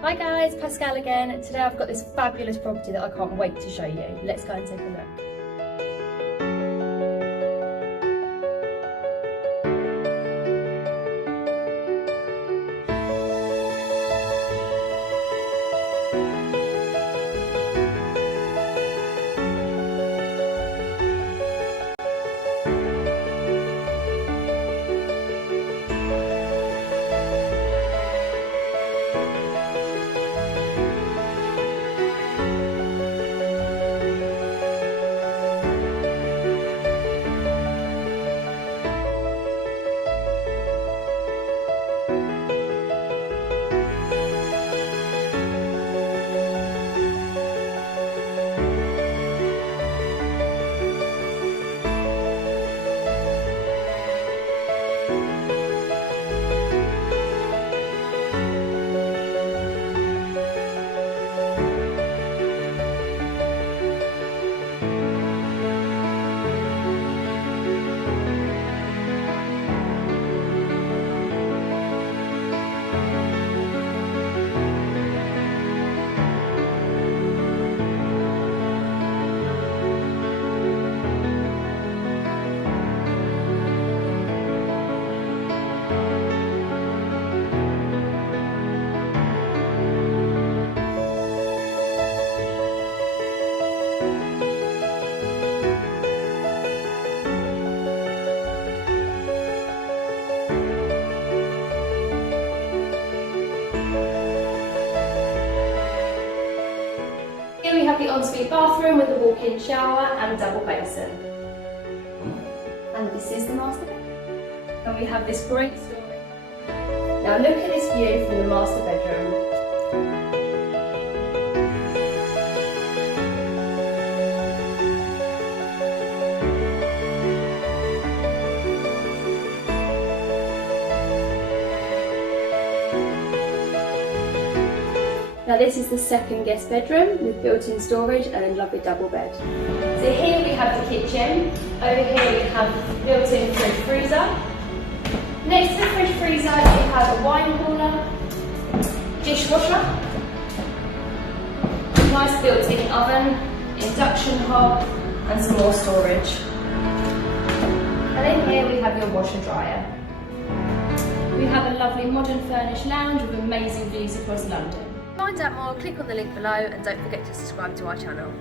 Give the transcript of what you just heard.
Hi guys, Pascal again. Today I've got this fabulous property that I can't wait to show you. Let's go and take a look. Here we have the ensuite bathroom with a walk-in shower and a double basin. And this is the master bedroom. And we have this great story. Now look at this view from the master bedroom. Now this is the second guest bedroom with built-in storage and a lovely double bed. So here we have the kitchen. Over here we have built-in fridge freezer. Next to the fridge freezer we have a wine cooler, dishwasher, nice built-in oven, induction hob and some more storage. And then here we have your washer dryer. We have a lovely modern furnished lounge with amazing views across London. To find out more, click on the link below and don't forget to subscribe to our channel.